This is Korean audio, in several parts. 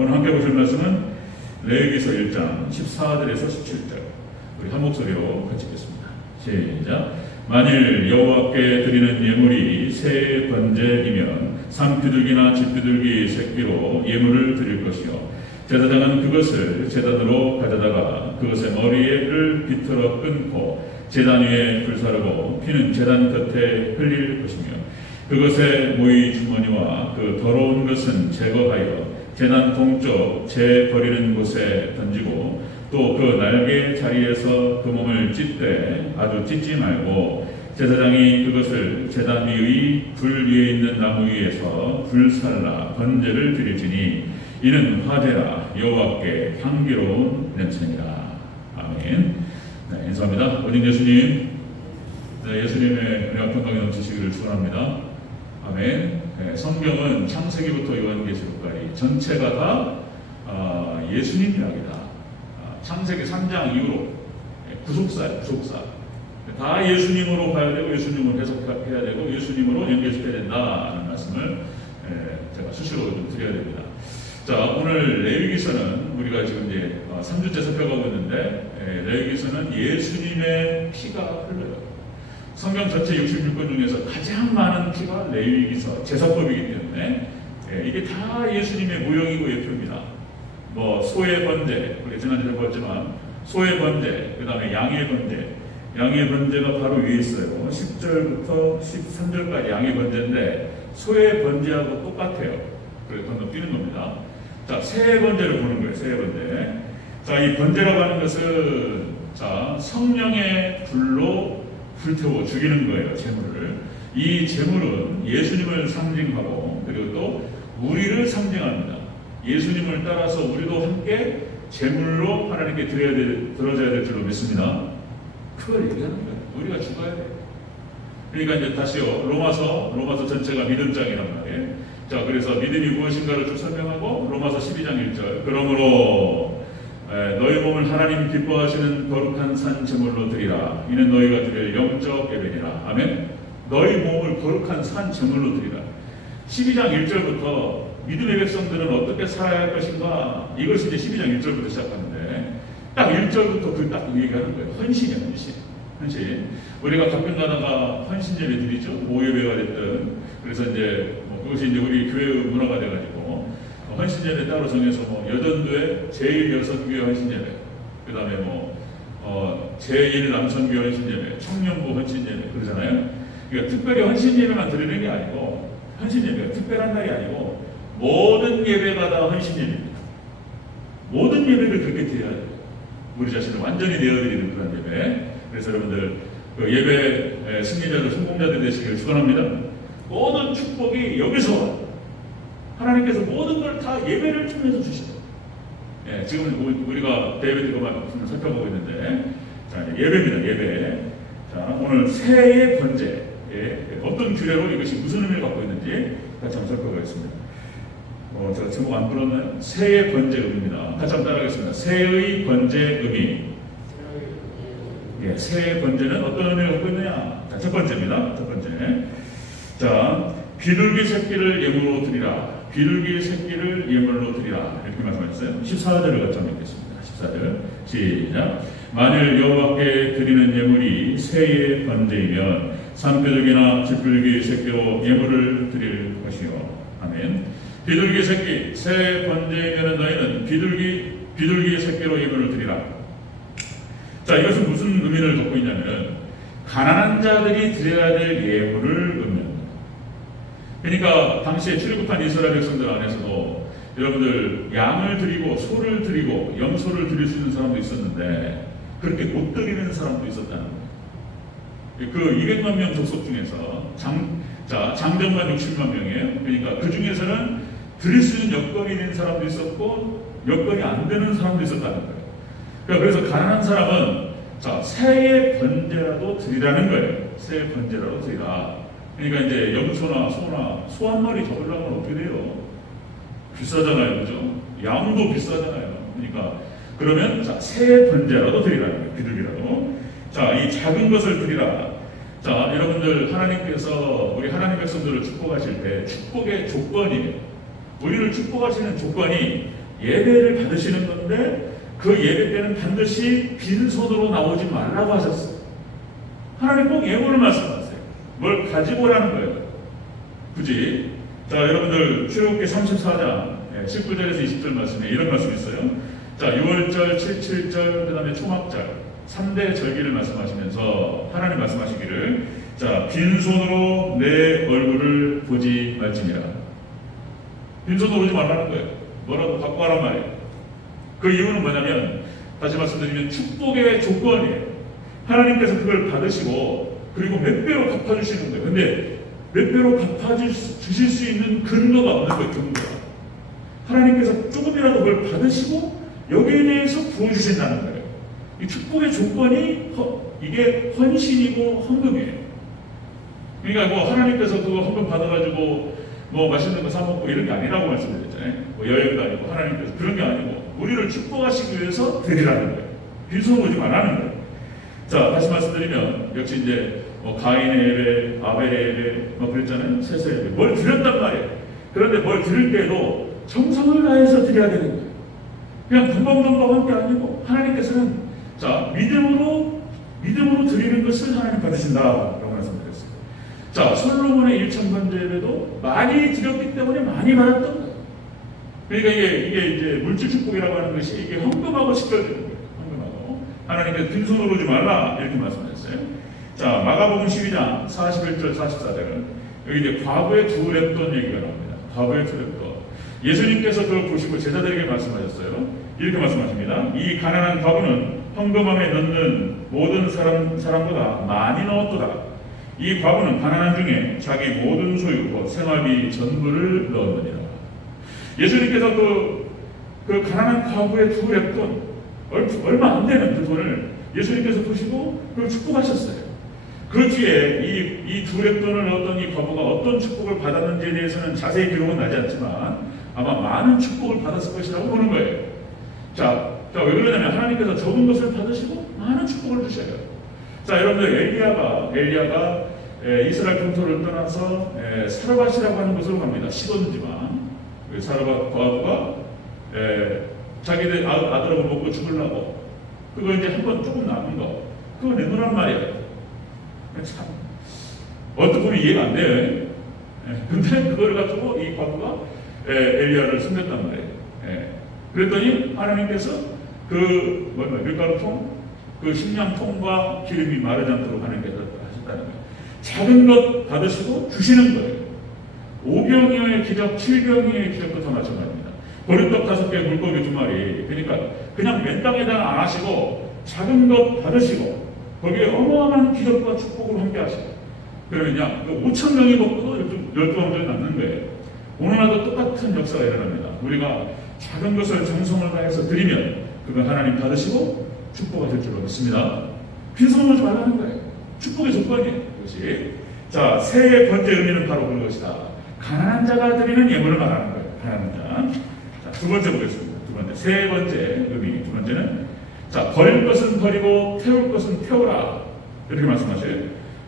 오늘 함께 보실 말씀은 레위기서 1장 14절에서 17절. 우리 한 목소리로 같이 읽겠습니다. 시작. 만일 여호와께 드리는 예물이 새 번제이면 산비둘기나 집비둘기 새끼로 예물을 드릴 것이요 제사장은 그것을 제단으로 가져다가 그것의 머리를 비틀어 끊고 제단 위에 불사르고 피는 제단 곁에 흘릴 것이며 그것의 모이 주머니와 그 더러운 것은 제거하여 제단 동쪽 재 버리는 곳에 던지고 또 그 날개 자리에서 그 몸을 찢되 아주 찢지 말고 제사장이 그것을 제단 위의 불 위에 있는 나무 위에서 불살라 번제를 드릴지니 이는 화제라 여호와께 향기로운 냄새니라. 아멘. 네, 인사합니다. 오직 예수님, 네, 예수님의 은혜와 평강이 넘치시기를 축원합니다. 아멘. 네, 성경은 창세기부터 요한계시록까지 전체가 다 예수님 이야기다. 창세기 3장 이후로 구속사예요. 구속사. 다 예수님으로 봐야 되고 예수님으로 해석해야 되고 예수님으로 연결시켜야 된다는 말씀을 제가 수시로 좀 드려야 됩니다. 자, 오늘 레위기서는 우리가 지금 이제 3주째 살펴가고 있는데 레위기서는 예수님의 피가 흘러요. 성경 전체 66권 중에서 가장 많은 피가 레위기서 제사법이기 때문에 이게 다 예수님의 모형이고 예표입니다. 뭐 소의 번제, 우리 지난주에 보았지만 소의 번제, 그 다음에 양의 번제. 양의 번제가 바로 위에 있어요. 10절부터 13절까지 양의 번제인데 소의 번제하고 똑같아요. 그래서 건너뛰는 겁니다. 자, 새의 번제를 보는 거예요. 새의 번제. 자, 이 번제라고 하는 것은 자, 성령의 불로 불태워 죽이는 거예요. 제물을. 이 제물은 예수님을 상징하고 그리고 또 우리를 상징합니다. 예수님을 따라서 우리도 함께 제물로 하나님께 드려져야 될 줄로 믿습니다. 그걸 얘기하는 거예요. 우리가 죽어야 돼요. 그러니까 이제 다시요. 로마서 전체가 믿음장이란 말이에요. 자, 그래서 믿음이 무엇인가를 좀 설명하고 로마서 12장 1절. 그러므로 너희 몸을 하나님 기뻐하시는 거룩한 산 제물로 드리라. 이는 너희가 드릴 영적 예배니라. 아멘. 너희 몸을 거룩한 산 제물로 드리라. 12장 1절부터 믿음의 백성들은 어떻게 살아야 할 것인가? 이것이 이제 12장 1절부터 시작하는데 딱 1절부터 딱 얘기하는 거예요. 헌신이에요. 헌신. 우리가 가끔 가다가 헌신 예배 드리죠. 모예배가 됐든. 그래서 이제 그것이 이제 우리 교회의 문화가 돼가지고 헌신 예배 따로 정해서 여전도회 제1여성교회 헌신 예배, 그 다음에 제1 남성교회 헌신 예배, 청년부 헌신 예배 그러잖아요. 그러니까 특별히 헌신 예배만 드리는 게 아니고 헌신 예배가 특별한 날이 아니고 모든 예배가 다 헌신 예배입니다. 모든 예배를 그렇게 드려야 돼요. 우리 자신을 완전히 내어드리는 그런 예배. 그래서 여러분들 그 예배 승리자들, 성공자들 되시기를 축원합니다. 모든 축복이 여기서 와요. 하나님께서 모든 걸 다 예배를 통해서 주시죠. 예, 지금 우리가 예배 들어가면 살펴보고 있는데, 자, 예배입니다. 예배. 자, 오늘 새의 번제. 어떤 규례로 이것이 무슨 의미를 갖고 있는지 같이 한번 살펴보겠습니다. 제가 제목 안 불렀나요? 새의 번제 의미입니다. 같이 한번 따라하겠습니다. 새의 번제 의미. 예, 새의 번제는 어떤 의미를 갖고 있느냐? 자, 첫 번째입니다. 첫 번째. 자, 비둘기 새끼를 예물로 드리라. 비둘기 새끼를 예물로 드리라. 이렇게 말씀하셨어요. 14절을 같이 한번 읽겠습니다. 14절. 시작. 만일 여호와께 드리는 예물이 새의 번제이면 산비둘기나 집비둘기 새끼로 예물을 드릴 것이요. 아멘. 비둘기 새끼, 새 번제이면 너희는 비둘기 새끼로 예물을 드리라. 자, 이것은 무슨 의미를 갖고 있냐면 가난한 자들이 드려야 될 예물을 의미합니다. 그러니까 당시에 출애굽한 이스라엘 백성들 안에서도 여러분들 양을 드리고 소를 드리고 염소를 드릴 수 있는 사람도 있었는데 그렇게 못 드리는 사람도 있었다는 거예요. 그 200만 명 족속 중에서 장정만 60만 명이에요. 그러니까 그 중에서는 드릴 수 있는 여건이 있는 사람도 있었고 여건이 안 되는 사람도 있었다는 거예요. 그래서 가난한 사람은 새의 번제라도 드리라는 거예요. 새의 번제라도 드리라. 그러니까 이제 염소나 소나 소 한 마리 잡으려면 어떻게 돼요? 비싸잖아요, 그죠? 양도 비싸잖아요. 그러니까 그러면 새의 번제라도 드리라는 거예요. 비둘기라도. 자, 이 작은 것을 드리라. 자, 여러분들 하나님께서 우리 하나님 백성들을 축복하실 때 축복의 조건이에요. 우리를 축복하시는 조건이 예배를 받으시는 건데 그 예배 때는 반드시 빈손으로 나오지 말라고 하셨어요. 하나님 꼭 예고를 말씀하세요. 뭘 가지고 오라는 거예요. 굳이. 자, 여러분들 출애굽기 34장 19절에서 20절 말씀에 이런 말씀이 있어요. 자, 6월절, 7.7절, 그 다음에 초막절 3대 절기를 말씀하시면서 하나님 말씀하시기를, 자, 빈손으로 내 얼굴을 보지 말지니라. 빈손으로 오지 말라는 거예요. 뭐라도 갖고 와란 말이에요. 그 이유는 뭐냐면, 다시 말씀드리면 축복의 조건이에요. 하나님께서 그걸 받으시고 그리고 몇 배로 갚아주시는 거예요. 근데 몇 배로 갚아주실 수 있는 근거가 없는 거예요. 근거가. 하나님께서 조금이라도 그걸 받으시고 여기에 대해서 부어주신다는 거예요. 이 축복의 조건이 이게 헌신이고 헌금이에요. 그러니까 뭐 하나님께서 그거 헌금 받아가지고 뭐 맛있는 거 사 먹고 이런 게 아니라고 말씀드렸잖아요. 뭐 여행도 아니고 하나님께서 그런 게 아니고 우리를 축복하시기 위해서 드리라는 거예요. 빈손으로 오지 말라는 거예요. 자, 다시 말씀드리면 역시 이제 뭐 가인의 예배, 아벨의 예배 뭐 그랬잖아요. 세세 예배 뭘 드렸단 말이에요. 그런데 뭘 드릴 때도 정성을 다해서 드려야 되는 거예요. 그냥 덤벙덤벙한 게 아니고 하나님께서는 자, 믿음으로 드리는 것을 하나님 받으신다라고 말씀드렸어요. 자, 솔로몬의 1,000번째 예배도 많이 드렸기 때문에 많이 받았던 거예요. 그러니까 이게 이제 물질 축복이라고 하는 것이 이게 헌금하고 직결되는 거예요. 헌금하고. 하나님께서 빈손으로 오지 말라 이렇게 말씀하셨어요. 자, 마가복음 12장 41절 44절은 여기 이제 과부의 두 랩돈 얘기가 나옵니다. 과부의 두 랩돈. 예수님께서 그걸 보시고 제자들에게 말씀하셨어요. 이렇게 말씀하십니다. 이 가난한 과부는 헌금함에 넣는 모든 사람보다 많이 넣었도다. 이 과부는 가난한 중에 자기 모든 소유, 생활비 전부를 넣었느니라. 예수님께서 그 가난한 과부의 두 랩돈, 얼마 안 되는 그 돈을 예수님께서 보시고 그걸 축복하셨어요. 그 뒤에 이 두 랩돈을 넣었던 이 과부가 어떤 축복을 받았는지에 대해서는 자세히 기록은 나지 않지만 아마 많은 축복을 받았을 것이라고 보는 거예요. 자, 왜 그러냐면 하나님께서 적은 것을 받으시고 많은 축복을 주셔요. 자, 여러분들 엘리야가 이스라엘 본토를 떠나서 사르밧이라고 하는 곳으로 갑니다. 시돈지만 사르밧 과부가 자기들 아들하고 먹고 죽으려고 그거 이제 한 번 조금 남은 거 그거 내놓으란 말이에요. 참 어떻게 보면 이해가 안 돼요. 근데 그걸 가지고 이 과부가 엘리야를 숨겼단 말이에요. 그랬더니 하나님께서 그 밀가루통, 그 식량통과 기름이 마르지 않도록 하나님께서 하셨다는 거예요. 작은 것 받으시고 주시는 거예요. 5병이어의 기적, 7병이어의 기적도 다 마찬가지입니다. 보리떡 5개, 물고기 2마리. 그러니까 그냥 맨 땅에다 안 하시고 작은 것 받으시고 거기에 어마어마한 기적과 축복을 함께 하시고 그러면 그냥 5,000명이 먹고도 12왕절이 남는 거예요. 오늘날도 똑같은 역사가 일어납니다. 우리가 작은 것을 정성을 다해서 드리면 그건 하나님 받으시고 축복가 될 줄로 믿습니다. 빈손으로 오지 말라는 거예요. 축복의 조건이에요. 그것이. 자, 세의 번째 의미는 바로 그것이다. 가난한 자가 드리는 예물을 말하는 거예요. 가난한 자. 자, 두 번째 보겠습니다. 두 번째. 세 번째 의미. 두 번째는 자, 버릴 것은 버리고 태울 것은 태우라. 이렇게 말씀하셔요.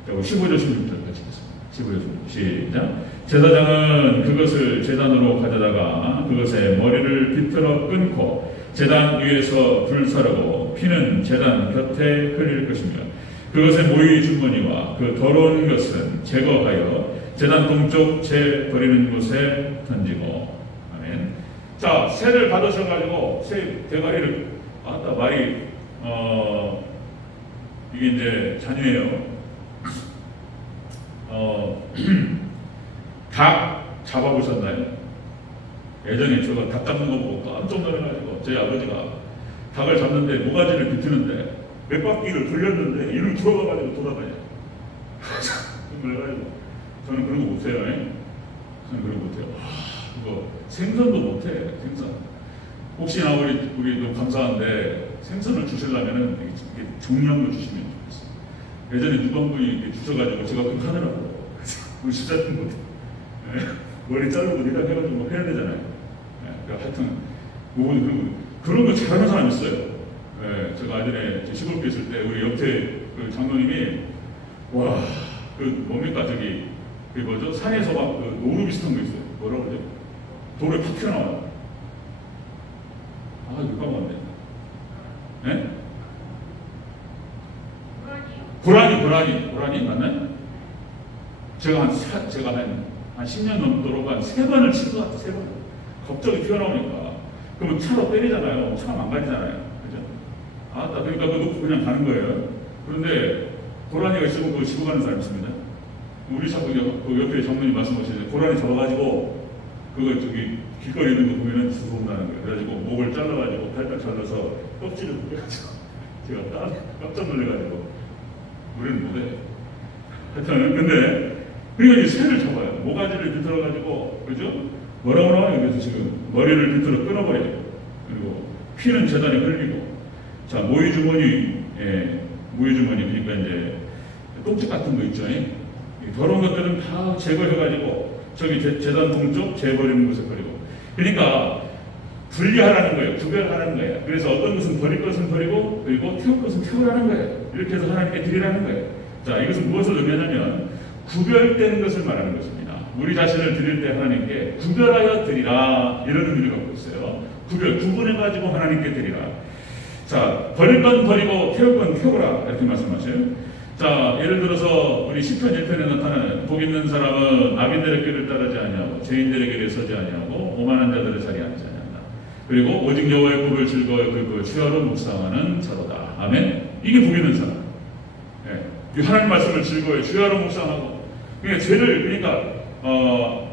자, 15절 16절 같이 보겠습니다. 15절 시작. 제사장은 그것을 제단으로 가져다가 그것에 머리를 비틀어 끊고 제단 위에서 불사르고 피는 제단 곁에 흘릴 것이며 그것의 모이 주머니와 그 더러운 것은 제거하여 제단 동쪽 재 버리는 곳에 던지고. 아멘. 자, 새를 받으셔가지고 새 대가리를 아따 말이 이게 이제 잔이에요. 닭 잡아보셨나요? 예전에 제가 닭 잡는 거 보고 깜짝 놀라가지고 저희 아버지가 닭을 잡는데 모가지를 비트는데 몇 바퀴를 돌렸는데 이를 들어가가지고 돌아가냐. 그래가지고 저는 그런 거 못해요. 저는 그런 거 못해요. 이거 생선도 못해. 생선. 혹시나 우리도 감사한데 생선을 주시려면은 이게 정량으로 주시면 좋겠어요. 예전에 누가 한 분이 주셔가지고 제가 그렇게 하더라고요. 그래서 우리 시작은 못해. 머리 자르고 니가 해가지고 뭐 해야 되잖아요. 그러니까 하여튼 그런 거 잘하는 사람 있어요. 제가 예전에 시골에 있을 때 우리 옆에 그 장로님이 와, 그 뭡니까 저기 그 뭐죠? 산에서 막 그 노루 비슷한 거 있어요. 뭐라고 그러죠? 돌에 팍 튀어나와요. 이거 까먹었네. 네? 고라니 맞나요? 제가 한 10년 넘도록 한 3번을 친 것 같아요. 3번. 갑자기 튀어나오니까. 그러면 차로 때리잖아요. 차 망가지잖아요. 그죠? 그러니까 그거 놓고 그냥 가는 거예요. 그런데 고라니가 있으면 그거 집어 가는 사람이 있습니다. 우리 자꾸 그 옆에 장로님 말씀하시는데 고라니 잡아가지고 그거 저기 길거리 있는 거 보면은 수소문 나는 거예요. 그래가지고 목을 잘라가지고 팔딱 잘라서 껍질을 벗겨가지고 제가 깜짝 놀래가지고 우리는 못해. 하여튼 근데 그러니까 이 새를 잡아요. 모가지를 비틀어가지고 그죠? 뭐라고 여기서 지금 머리를 비틀어 끊어버려요. 그리고 피는 재단에 흘리고 자 모유주머니 그러니까 이제 똥집 같은 거 있죠. 더러운 것들은 다 제거해가지고 저기 재단 동쪽 재버리는 곳에 버리고 그러니까 분리하라는 거예요. 구별하라는 거예요. 그래서 어떤 것은 버릴 것은 버리고 그리고 태울 것은 태우라는 거예요. 이렇게 해서 하나님께 드리라는 거예요. 자 이것은 무엇을 의미하냐면 구별된 것을 말하는 것입니다. 우리 자신을 드릴 때 하나님께 구별하여 드리라 이런 의미를 갖고 있어요. 구분해가지고 하나님께 드리라. 자 버릴 건 버리고 태울 건 태우라 이렇게 말씀하셔요. 자 예를 들어서 우리 시편 1편에 나타나는 복 있는 사람은 악인들의 길을 따르지 아니하고 죄인들의 길에 서지 아니하고 오만한 자들의 자리에 앉지 아니한다. 그리고 오직 여호와의 법을 즐거워해 그 주야로 묵상하는 자로다. 아멘. 이게 복 있는 사람. 하나님 말씀을 즐거워해 주야로 묵상하고 그러니까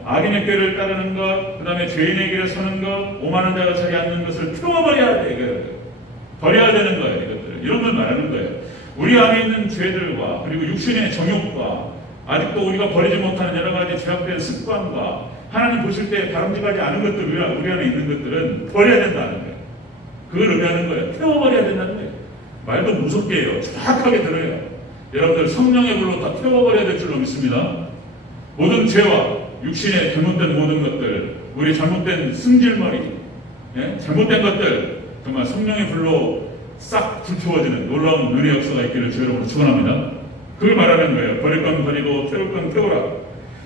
악인의 길을 따르는 것, 그 다음에 죄인의 길에 서는 것, 오만한 자가 자리에 앉는 것을 태워버려야 돼. 버려야 되는 거예요. 이것들 이런 걸 말하는 거예요. 우리 안에 있는 죄들과 그리고 육신의 정욕과 아직도 우리가 버리지 못하는 여러 가지 죄악된 습관과 하나님 보실 때 바람직하지 않은 것들 우리 안에 있는 것들은 버려야 된다는 거예요. 그걸 의미하는 거예요. 태워버려야 된다는 거예요. 말도 무섭게 해요. 정확하게 들어요. 여러분들 성령의 불로 다 태워버려야 될 줄로 믿습니다. 모든 죄와 육신의 잘못된 모든 것들 우리 잘못된 승질머리 잘못된 것들 정말 성령의 불로 싹 불태워지는 놀라운 은혜 역사가 있기를 주 여러분으로 축원합니다. 그걸 말하는 거예요. 버릴 건 버리고 태울 건 태우라.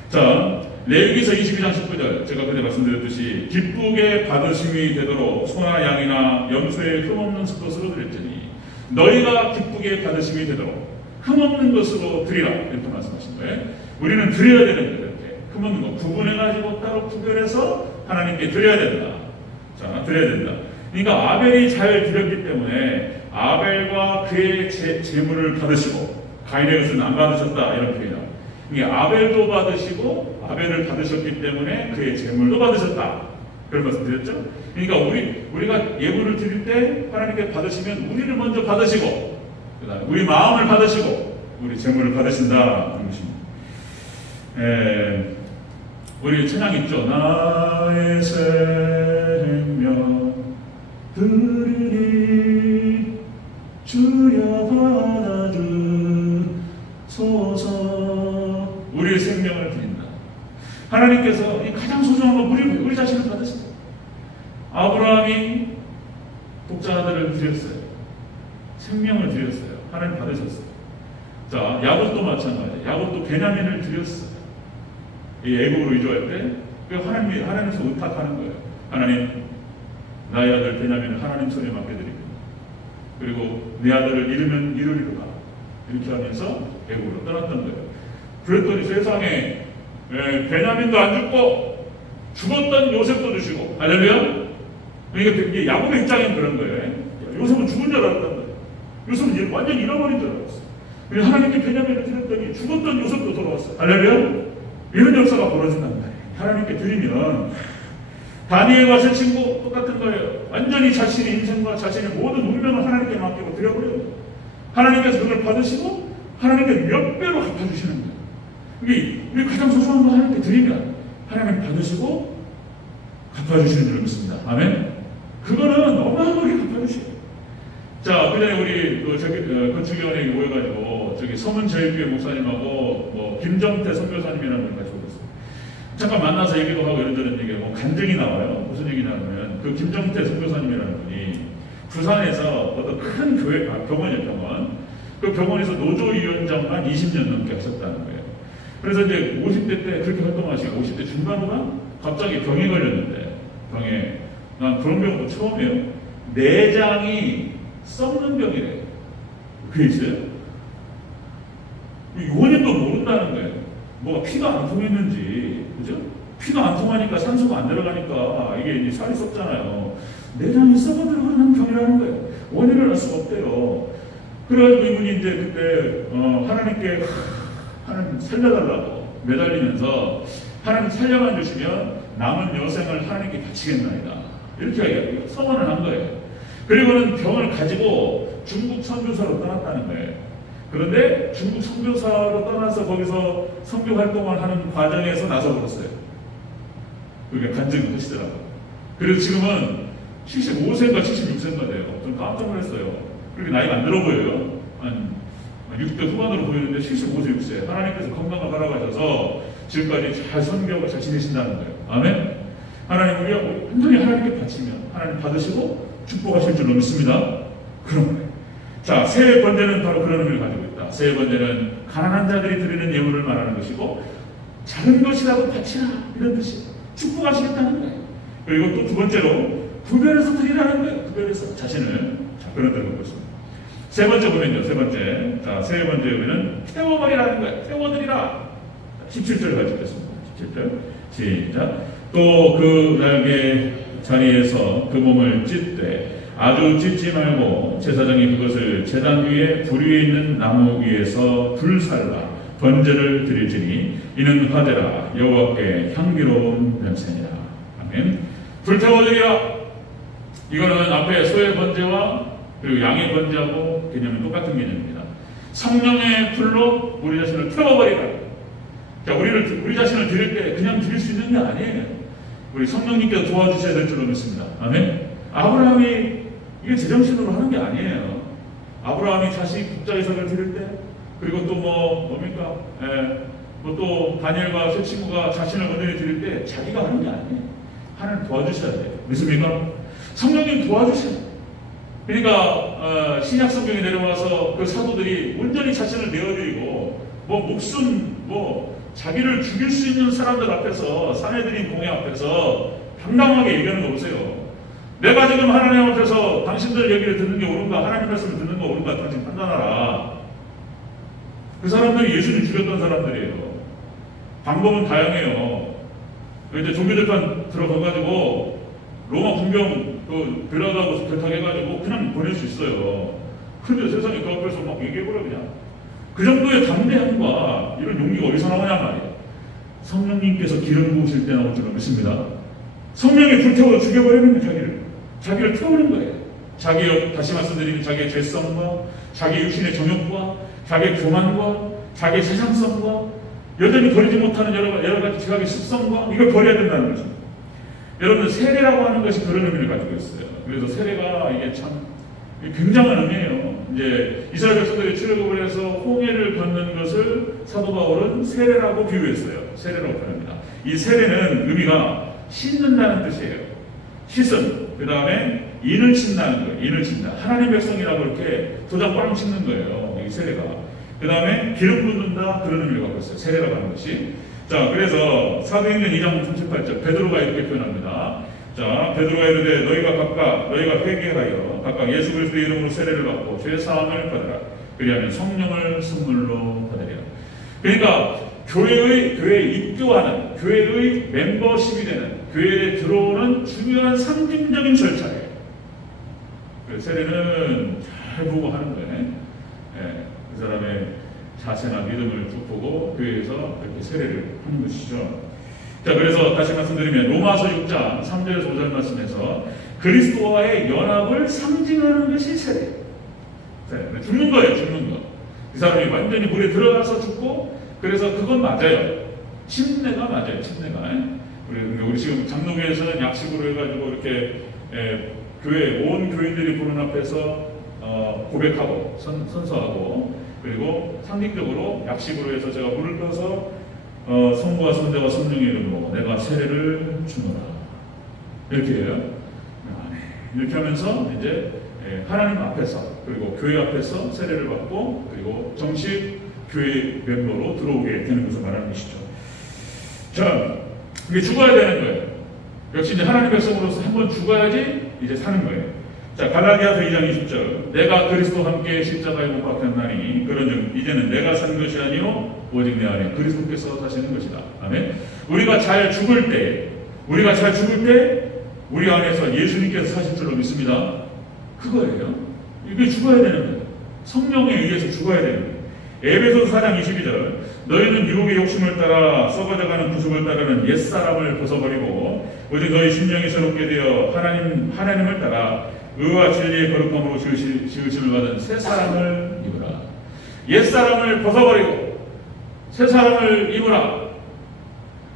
자, 레위기서 22장 19절 제가 그때 말씀드렸듯이 기쁘게 받으심이 되도록 소나 양이나 염소의 흠없는 것으로 드렸더니 너희가 기쁘게 받으심이 되도록 흠없는 것으로 드리라 이렇게 말씀하신 거예요. 우리는 드려야 되는 거예요. 이렇게 흠없는 거 구분해가지고 따로 구별해서 하나님께 드려야 된다. 자, 드려야 된다. 그러니까 아벨이 잘 드렸기 때문에 아벨과 그의 제물을 받으시고 가인의 것은 안 받으셨다 이런 표현이에요. 이게 아벨도 받으시고 아벨을 받으셨기 때문에 그의 제물도 받으셨다 그런 말씀 드렸죠. 그러니까 우리가 예물을 드릴 때 하나님께 받으시면 우리를 먼저 받으시고 그다음에 우리 마음을 받으시고 우리 제물을 받으신다 그런 것입니다. 우리 찬양 있죠. 나의 생명 들으니 주여 받아주소서. 우리의 생명을 드린다. 하나님께서 가장 소중한 건 우리 자신을 받으신다. 아브라함이 독자 아들을 드렸어요. 생명을 드렸어요. 하나님 받으셨어요. 자, 야곱도 마찬가지예요. 야곱도 베냐민을 드렸어요. 이 애국으로 이주할 때 하나님께서 의탁하는 거예요. 하나님, 나의 아들 베냐민을 하나님 손에 맡겨드리고 그리고 내 아들을 잃으면 이루리로가 이렇게 하면서 애국으로 떠났던 거예요. 그랬더니 세상에 베냐민도 안 죽고 죽었던 요셉도 주시고 할렐루야. 그러니까 야곱의 입장에는 그런 거예요. 요셉은 죽은 줄 알았단 말이에요. 요셉은 완전 잃어버린 줄 알았어요. 하나님께 베냐민을 드렸더니 죽었던 요셉도 돌아왔어요. 할렐루야. 이런 역사가 벌어진단 말이에요. 하나님께 드리면 다니엘과 새 친구 똑같은 거예요. 완전히 자신의 인생과 자신의 모든 운명을 하나님께 맡기고 드려버려요. 하나님께서 그걸 받으시고 하나님께 몇 배로 갚아주시는 거예요. 우리 가장 소중한 거 하나님께 드리면 하나님 받으시고 갚아주시는 줄 믿습니다. 아멘. 그거는 어마어마하게 갚아주셔요. 자, 그 전에 우리 건축위원회에 모여가지고 서문제일교회 목사님하고 김정태 선교사님이라는 분이 같이 오셨어요. 잠깐 만나서 얘기도 하고 이런저런 얘기하고 간증이 나와요. 무슨 얘기냐면 그 김정태 선교사님이라는 분이 부산에서 어떤 큰 병원이에요. 병원. 그 병원에서 노조위원장만 20년 넘게 하셨다는 거예요. 그래서 이제 50대 때 그렇게 활동하시고 50대 중반후가 갑자기 병에 걸렸는데 난 그런 병도 처음이에요. 내장이 썩는 병이래요. 그게 있어요? 원인도 모른다는 거예요. 뭐가 피가 안 통했는지, 그죠? 피가 안 통하니까 산소가 안 들어가니까 이게 이제 살이 썩잖아요. 내장이 썩어 들어가는 병이라는 거예요. 원인을 알 수가 없대요. 그래가지고 이분이 이제 그때 하나님께 하나님 살려달라고 매달리면서 하나님 살려만 주시면 남은 여생을 하나님께 바치겠나이다. 이렇게 서원을 한 거예요. 그리고는 병을 가지고 중국 선교사로 떠났다는 거예요. 그런데 중국 선교사로 떠나서 거기서 선교 활동을 하는 과정에서 나서버렸어요. 그게 간증을 하시더라고요. 그래서 지금은 75세인가 76세인가 돼요. 좀 깜짝 놀랐어요. 그렇게 나이가 안 들어 보여요. 한 60대 후반으로 보이는데 75세, 6세. 하나님께서 건강을 허락하셔서 지금까지 잘 선교하고 잘 지내신다는 거예요. 아멘? 하나님 우리가 완전히 하나님께 바치면 하나님 받으시고 축복하실 줄 믿습니다. 그런 거예요. 자, 세 번째는 바로 그런 의미를 가지고 있다. 세 번째는 가난한 자들이 드리는 예물을 말하는 것이고 작은 것이라도 바치라 이런 뜻이에요. 축복하시겠다는 거예요. 그리고 또 두 번째로 구별해서 드리라는 거예요. 구별해서 자신을 그런 뜻을 갖고 있습니다. 세 번째 보면요. 세 번째. 자, 세 번째 보면은 태워버리라는 거예요. 태워드리라. 17절 같이 읽겠습니다. 17절. 시작. 또 그 날개 자리에서 그 몸을 찢되 아주 찢지 말고 제사장이 그것을 제단 위에 불 위에 있는 나무 위에서 불살라 번제를 드릴지니 이는 화제라 여호와께 향기로운 냄새니라. 아멘. 불태워드리라. 이거는 앞에 소의 번제와 그리고 양의 번제하고 개념이 똑같은 개념입니다. 성령의 불로 우리 자신을 태워버리라. 자, 우리 자신을 드릴 때 그냥 드릴 수 있는 게 아니에요. 우리 성령님께서 도와주셔야 될 줄로 믿습니다. 아멘. 아브라함이 이게 제정신으로 하는 게 아니에요. 아브라함이 자식 국자 이삭을 드릴 때, 그리고 또 뭡니까? 뭐 또 다니엘과 세 친구가 자신을 온전히 드릴 때 자기가 하는 게 아니에요. 하나님 도와주셔야 돼요. 믿습니까? 성령님 도와주셔야 돼요. 그러니까 신약 성경에 내려와서 그 사도들이 온전히 자신을 내어드리고 목숨 자기를 죽일 수 있는 사람들 앞에서 사내들인 공회 앞에서 당당하게 얘기하는 거 보세요. 내가 지금 하나님 앞에서 당신들 얘기를 듣는 게 옳은가 하나님 말씀을 듣는 거 옳은가 당신 판단하라. 그 사람들이 예수님 죽였던 사람들이에요. 방법은 다양해요. 이제 종교재판 들어가가지고 로마 군병 빌라도하고 결탁해가지고 그냥 보낼 수 있어요. 근데 세상에 그 앞에서 막 얘기해보려 그냥. 그 정도의 담대함과 이런 용기가 어디서 나오냐 말이에요. 성령님께서 기름 부으실 때 나올 줄로 믿습니다. 성령이 불태워 죽여버리는 거예요. 자기를 태우는 거예요. 다시 말씀드리면 자기의 죄성과 자기의 육신의 정욕과 자기의 교만과 자기의 세상성과 여전히 버리지 못하는 여러 가지 자기의 습성과 이걸 버려야 된다는 거죠. 여러분, 세례라고 하는 것이 그런 의미를 가지고 있어요. 그래서 세례가 이게 참 굉장한 의미예요. 이제 이스라엘 백성들이 출애굽을 해서 홍해를 걷는 것을 사도 바울은 세례라고 비유했어요. 세례라고 표현합니다. 이 세례는 의미가 씻는다는 뜻이에요. 씻은, 그 다음에 인을 친다는 거예요. 인을 친다. 하나님 백성이라고 이렇게 도장 꽝 씻는 거예요. 이 세례가. 그 다음에 기름 붓는다. 그런 의미를 갖고 있어요. 세례라고 하는 것이. 자, 그래서 사도행전 2장 38절 베드로가 이렇게 표현합니다. 자, 베드로가 이르되 너희가 회개하여 각각 예수 그리스도의 이름으로 세례를 받고 죄 사함을 받으라. 그리하면 성령을 선물로 받으리라. 그러니까 교회에 입교하는, 교회의 멤버십이 되는, 교회에 들어오는 중요한 상징적인 절차예요. 세례는 잘 보고 하는 거예요. 그 사람의 자세나 믿음을 쭉 보고 교회에서 이렇게 세례를 하는 것이죠. 자, 그래서 다시 말씀드리면 로마서 6장 3절에서 5절 말씀에서 그리스도와의 연합을 상징하는 것이 세례. 죽는 거예요, 죽는 거. 이 사람이 완전히 물에 들어가서 죽고, 그래서 그건 맞아요. 침례가 맞아요, 침례가. 우리 지금 장로교에서는 약식으로 해가지고 이렇게 교회, 온 교인들이 보는 앞에서 고백하고, 선서하고, 그리고 상징적으로 약식으로 해서 제가 물을 떠서 성부와 성자와 성령의 이름으로 내가 세례를 주노라. 이렇게 해요. 이렇게 하면서 이제 하나님 앞에서 그리고 교회 앞에서 세례를 받고 그리고 정식 교회 멤버로 들어오게 되는 것을 말하는 것이죠. 자, 이게 죽어야 되는 거예요. 역시 이제 하나님 백성으로서 한번 죽어야지 이제 사는 거예요. 자, 갈라디아서 2장 20절. 내가 그리스도와 함께 십자가에 못 박혔나니 그런즉 이제는 내가 산 것이 아니요 오직 내 안에 그리스도께서 사시는 것이다. 아멘. 우리가 잘 죽을 때 우리 안에서 예수님께서 사실 줄로 믿습니다. 그거예요. 이게 죽어야 되는 거예요. 성령에 의해서 죽어야 되는 거예요. 에베소서 4장 22절. 너희는 유혹의 욕심을 따라 썩어져가는 구속을 따르는 옛사람을 벗어버리고 오직 너희 심령이 새롭게 되어 하나님을 따라 의와 진리의 거룩함으로 지으심을 받은 새 사람을 입으라. 옛사람을 벗어버리고 새 사람을 입으라.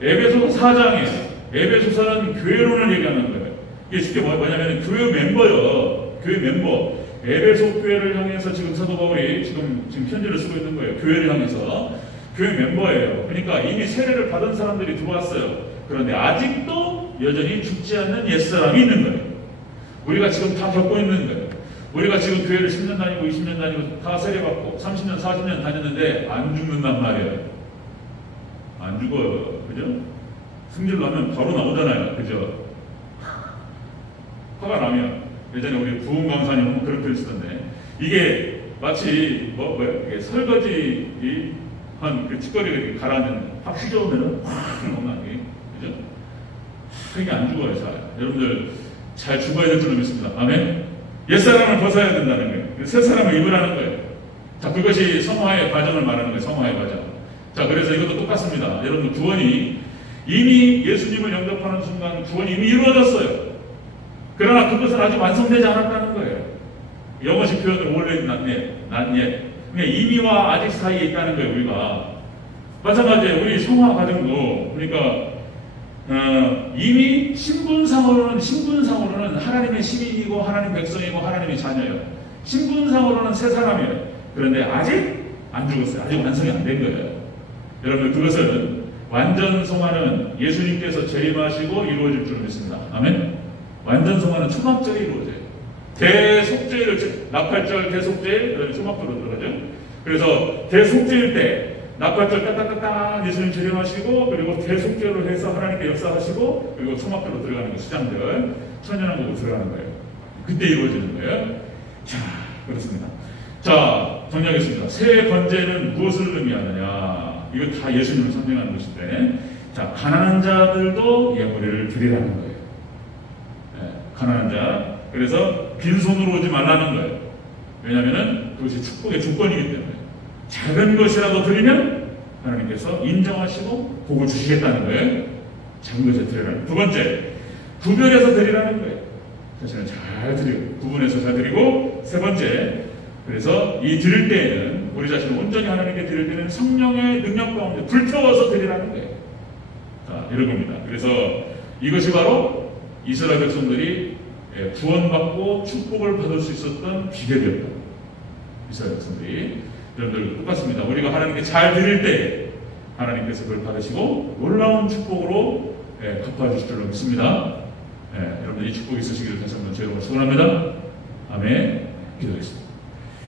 에베소서 4장에 에베소서는 교회론을 얘기하는 거예요. 이게 쉽게 뭐냐면 교회 멤버요. 교회 멤버. 에베소 교회를 향해서 지금 사도 바울이 지금 편지를 쓰고 있는 거예요. 교회를 향해서. 교회 멤버예요. 그러니까 이미 세례를 받은 사람들이 들어왔어요. 그런데 아직도 여전히 죽지 않는 옛사람이 있는 거예요. 우리가 지금 다 겪고 있는 거예요. 우리가 지금 교회를 10년 다니고 20년 다니고 다 세례받고 30년 40년 다녔는데 안 죽는단 말이에요. 안 죽어요. 그죠? 승질 나면 바로 나오잖아요. 그죠? 화가 나면 예전에 우리 부흥 강사님 그런 표 쓰던데 이게 마치 이게 설거지 한 그 찌꺼기를 가라앉는 확 휘저으면은 확 넘어가게. 그죠? 이게 안 죽어요. 잘. 여러분들 잘 죽어야 될 줄로 믿습니다. 아멘. 옛사람을 벗어야 된다는 거예요. 새 사람을 입으라는 거예요. 자, 그것이 성화의 과정을 말하는 거예요. 성화의 과정. 자, 그래서 이것도 똑같습니다. 여러분 구원이 이미 예수님을 영접하는 순간 구원이 이미 이루어졌어요. 그러나 그것은 아직 완성되지 않았다는 거예요. 영어식 표현으로 already not yet. 그러니까 이미와 아직 사이에 있다는 거예요. 우리가 마찬가지예요. 우리 성화 과정도 그러니까 이미 신분상으로는 하나님의 시민이고 하나님 백성이고 하나님의 자녀예요. 신분상으로는 새 사람이에요. 그런데 아직 안 죽었어요. 아직 완성이 안 된 거예요. 여러분 그것은 완전 성화는 예수님께서 재림하시고 이루어질 줄 믿습니다. 아멘. 완전 성화는 초막절이 이루어져요. 대속죄를 나팔절 대속죄 그다음에 초막절로 들어가죠. 그래서 대속죄일 때 나팔절 따따따따 예수님 재림하시고 그리고 대속죄로 해서 하나님께 역사하시고 그리고 초막절로 들어가는 거 수장절 천년왕국으로 들어가는 거예요. 그때 이루어지는 거예요. 자, 그렇습니다. 자, 정리하겠습니다. 새 번제는 무엇을 의미하느냐? 이거 다 예수님을 선정하는 것인데, 자, 가난한 자들도 예물을 드리라는 거예요. 네, 가난한 자. 그래서 빈손으로 오지 말라는 거예요. 왜냐하면 그것이 축복의 조건이기 때문에. 작은 것이라도 드리면 하나님께서 인정하시고 복을 주시겠다는 거예요. 작은 것을 드리라는. 두 번째, 구별해서 드리라는 거예요. 자신을 잘 드리고, 구분해서 잘 드리고, 세 번째, 그래서 이 드릴 때에는 우리 자신을 온전히 하나님께 드릴 때는 성령의 능력 가운데 불태워서 드리라는 거예요. 자, 이런 겁니다. 그래서 이것이 바로 이스라엘 백성들이 구원받고 축복을 받을 수 있었던 비결이었다. 이스라엘 백성들이. 여러분들 똑같습니다. 우리가 하나님께 잘 드릴 때 하나님께서 그걸 받으시고 놀라운 축복으로 갚아주실 줄로 믿습니다. 여러분들 이 축복이 있으시기를 다시 한번 제 이름으로 소원합니다. 아멘. 기도하겠습니다.